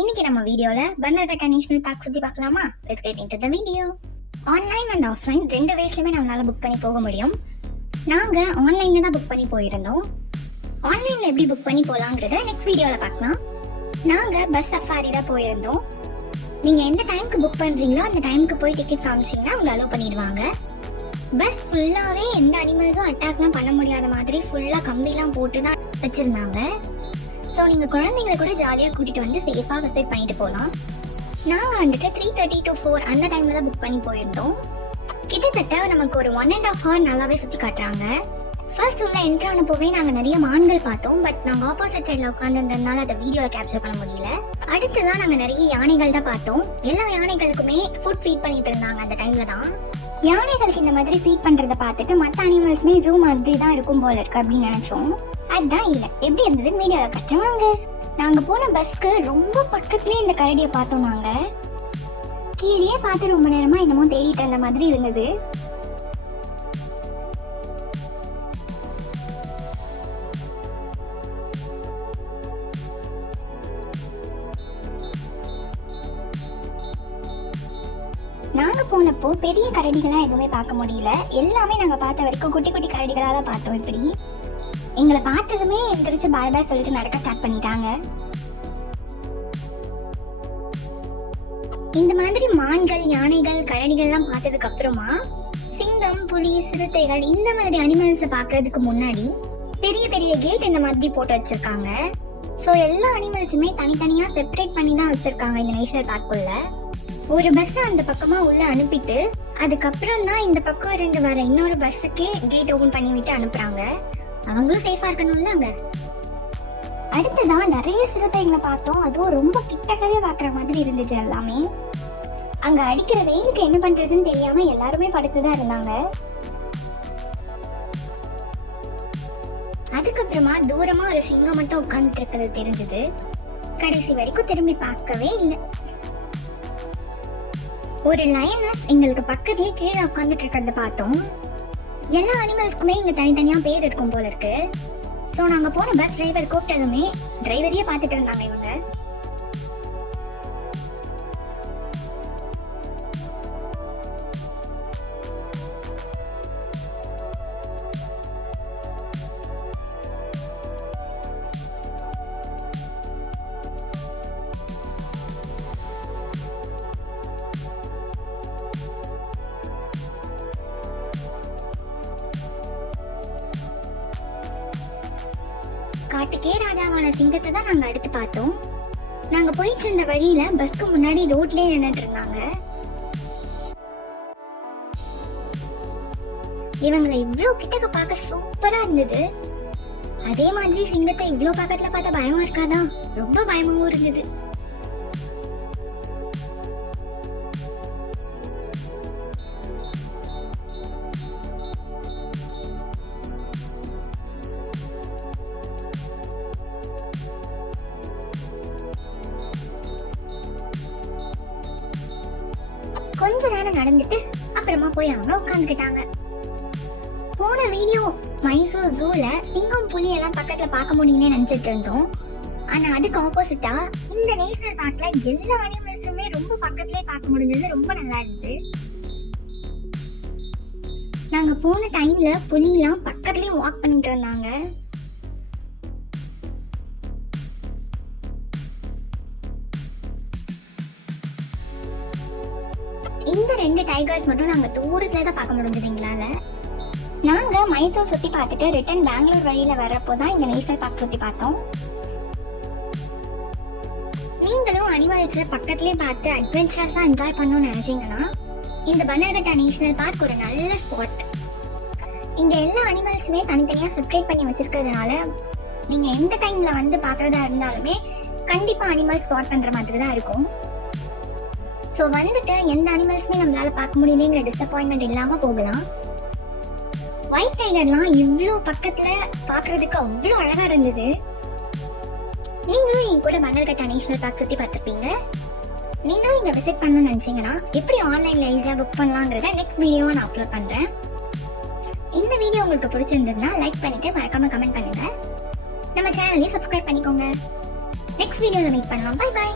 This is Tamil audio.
இன்னைக்கு நம்ம வீடியோல பன்னர்கட்டா நேஷனல் பார்க் சுத்தி பார்க்கலாமா? Let's get into the video. Online and offline ரெண்டு வேஸ்லயுமே நம்மளால புக் பண்ணி போக முடியும். நாங்க ஆன்லைன்ல தான் புக் பண்ணி போயிருந்தோம். ஆன்லைன்ல எப்படி புக் பண்ணி போலாங்கிறத நெக்ஸ்ட் வீடியோல பார்க்கலாம். நாங்க பஸ் சஃபாரி தான் போயிருந்தோம். நீங்க எந்த டைம்க்கு புக் பண்றீங்களோ அந்த டைம்க்கு போய் டிக்கெட் காமிச்சீங்கன்னா உங்களை அலோவ் பண்ணிடுவாங்க. பஸ் ஃபுல்லாவே எந்த அனிமல்ஸும் அட்டாக்லாம் பண்ண முடியாத மாதிரி ஃபுல்லா கம்பிலாம் போட்டு தான் வச்சிருந்தாங்க. ஸோ நீங்கள் குழந்தைங்களை கூட ஜாலியாக கூட்டிகிட்டு வந்து சேஃபாக விசிட் பண்ணிட்டு போகலாம். நாங்கள் வந்துட்டு 3:30 to 4 அந்த டைமில் தான் புக் பண்ணி போயிருந்தோம். கிட்டத்தட்ட நமக்கு ஒரு 1.5 hour நல்லாவே சுற்றி காட்டுறாங்க. ஃபர்ஸ்ட் உள்ள என்ட்ரு ஆனப்போவே நாங்கள் நிறைய மான்கள் பார்த்தோம். பட் நாங்கள் ஆப்போசிட் சைடில் உட்காந்துருந்ததுனால அதை வீடியோவில் கேப்சர் பண்ண முடியல. அடுத்து தான் நாங்கள் நிறைய யானைகள் தான் பார்த்தோம். எல்லா யானைகளுக்குமே ஃபுட் ஃபீட் பண்ணிட்டு இருந்தாங்க அந்த டைமில் தான். யானைகளுக்கு இந்த மாதிரி ஃபீட் பண்ணுறதை பார்த்துட்டு மற்ற அனிமல்ஸுமே ஜூ மாதிரி தான் இருக்கும் போல இருக்கு அப்படின்னு நினச்சோம். அதுதான் இல்லை, எப்படி இருந்தது வீடியோவில் கட்டுறாங்க. நாங்கள் போன பஸ்க்கு ரொம்ப பக்கத்துலேயே இந்த கரடியை பார்த்தோம். நாங்கள் கீழே பார்த்து ரொம்ப நேரமாக என்னமோ தேடிட்டு இருந்த மாதிரி இருந்தது. நாங்கள் போனப்போ பெரிய கரடிகளாக எதுவுமே பார்க்க முடியல. எல்லாமே நாங்கள் பார்த்த வரைக்கும் குட்டி குட்டி கரடிகளாக தான் பார்த்தோம். இப்படி எங்களை பார்த்ததுமே எந்திரிச்சு பாய் பாய் சொல்லிட்டு நடக்க ஸ்டார்ட் பண்ணிட்டாங்க. இந்த மாதிரி மான்கள், யானைகள், கரடிகள்லாம் பார்த்ததுக்கு அப்புறமா சிங்கம், புலி, சிறுத்தைகள் இந்த மாதிரி அனிமல்ஸை பார்க்கறதுக்கு முன்னாடி பெரிய பெரிய கேட் இந்த மாதிரி போட்டு வச்சிருக்காங்க. ஸோ எல்லா அனிமல்ஸுமே தனித்தனியாக செப்பரேட் பண்ணி தான் வச்சிருக்காங்க இந்த நேஷனல் பார்க்குள்ள. ஒரு பஸ்ஸை அந்த பக்கமா உள்ள அனுப்பிட்டு அதுக்கப்புறம் தான் இந்த பக்கம் இருந்து வர இன்னொரு பஸ்ஸுக்கே கேட் ஓபன் பண்ணி விட்டு அனுப்புறாங்க. அவங்களும் சேஃபா இருக்கணும்ல. அங்க அடுத்ததான் நிறைய சிறுத்தைகளை பார்த்தோம். அதுவும் ரொம்ப கிட்டக்கவே பார்க்குற மாதிரி இருந்துச்சு எல்லாமே. அங்க அடிக்கிற வெயிலுக்கு என்ன பண்றதுன்னு தெரியாம எல்லாருமே படுத்துதான் இருந்தாங்க. அதுக்கப்புறமா தூரமா ஒரு சிங்கம் மட்டும் உட்கார்ந்துட்டு இருக்கிறது தெரிஞ்சது. கடைசி வரைக்கும் திரும்பி பார்க்கவே இல்லை. ஒரு லயனஸ் எங்களுக்கு பக்கத்துலேயே கீழே உட்காந்துட்டு இருக்கிறத பார்த்தோம். எல்லா அனிமல்ஸ்க்குமே இங்கே தனித்தனியாக பேர் இருக்கும் போல இருக்கு. ஸோ நாங்கள் போன பஸ் டிரைவர் கூப்பிட்டதுமே டிரைவரையே பார்த்துட்டு இருந்தாங்க இவங்க. காட்டுக்கே ராஜாவான சிங்கத்தை தான் நாங்கள் அடுத்து பார்த்தோம். நாங்கள் போயிட்டு இருந்த வழியில பஸ்க்கு முன்னாடி ரோட்லேயே நின்றுட்டு இருந்தாங்க. இவங்களை இவ்வளோ கிட்டக்க பார்க்க சூப்பரா இருந்தது. அதே மாதிரி சிங்கத்தை இவ்வளோ பக்கத்துல பார்த்தா பயமா இருக்காதான்? ரொம்ப பயமாவும் இருந்தது. கொஞ்ச நேரம் நடந்துட்டு அப்புறமா போய் அவங்க உட்காந்துக்கிட்டாங்க. போன வீடியோ மைசூர் ஜூல சிங்கம், புலி எல்லாம் பக்கத்துல பார்க்க முடியும்னு நினைச்சிட்டு இருந்தோம். ஆனா அதுக்கு ஆப்போசிட்டா இந்த நேஷனல் பார்க்ல எல்லா அனிமல்ஸுமே ரொம்ப பக்கத்துலயே பார்க்க முடிஞ்சது. ரொம்ப நல்லா இருந்தது. நாங்க போன டைம்ல புலிலாம் பக்கத்துலயே வாக் பண்ணிட்டு இருந்தாங்க. இந்த 2 டைகர்ஸ் மட்டும் நாங்க தூரத்துல தான் பார்க்க முடிஞ்சது எங்களால. நாங்க மைசூர் சுத்தி பார்த்துட்டு ரிட்டர்ன் பெங்களூர் வழியில வரப்போ தான் இந்த நேஷனல் பார்க் சுத்தி பார்த்தோம். நீங்களும் அனிமல்ஸை பக்கத்துலேயே பார்த்து அட்வென்ச்சரஸாக என்ஜாய் பண்ணணும்னு நினைச்சீங்கன்னா இந்த பன்னர்கட்டா நேஷனல் பார்க் ஒரு நல்ல ஸ்பாட். இங்க எல்லா அனிமல்ஸுமே தனித்தனியாக செப்பரேட் பண்ணி வச்சிருக்கிறதுனால நீங்க எந்த டைம்ல வந்து பார்க்கறதா இருந்தாலுமே கண்டிப்பா அனிமல் ஸ்பாட் பண்ற மாதிரி தான் இருக்கும். ஸோ வந்துட்டு எந்த அனிமல்ஸுமே நம்மளால பார்க்க முடியலைங்கிற டிசப்பாயின்மெண்ட் இல்லாம போகலாம். ஒயிட் டைகர்லாம் இவ்வளோ பக்கத்துல பார்க்கறதுக்கு அவ்வளோ அழகா இருந்தது. நீங்களும் என் கூட பன்னர்கட்டா நேஷனல் பார்க் சுத்தி பார்த்துருப்பீங்க. நீங்களும் இங்க விசிட் பண்ணணும்னு நினைச்சீங்கன்னா எப்படி ஆன்லைன்ல ஈஸியா புக் பண்ணலாங்கிறத நெக்ஸ்ட் வீடியோவை நான் அப்லோட் பண்றேன். இந்த வீடியோ உங்களுக்கு பிடிச்சிருந்ததுன்னா லைக் பண்ணிட்டு மறக்காம கமெண்ட் பண்ணுங்க. நம்ம சேனலையும் சப்ஸ்கிரைப் பண்ணிக்கோங்க. நெக்ஸ்ட் வீடியோவில் மீட் பண்ணலாம். Bye by.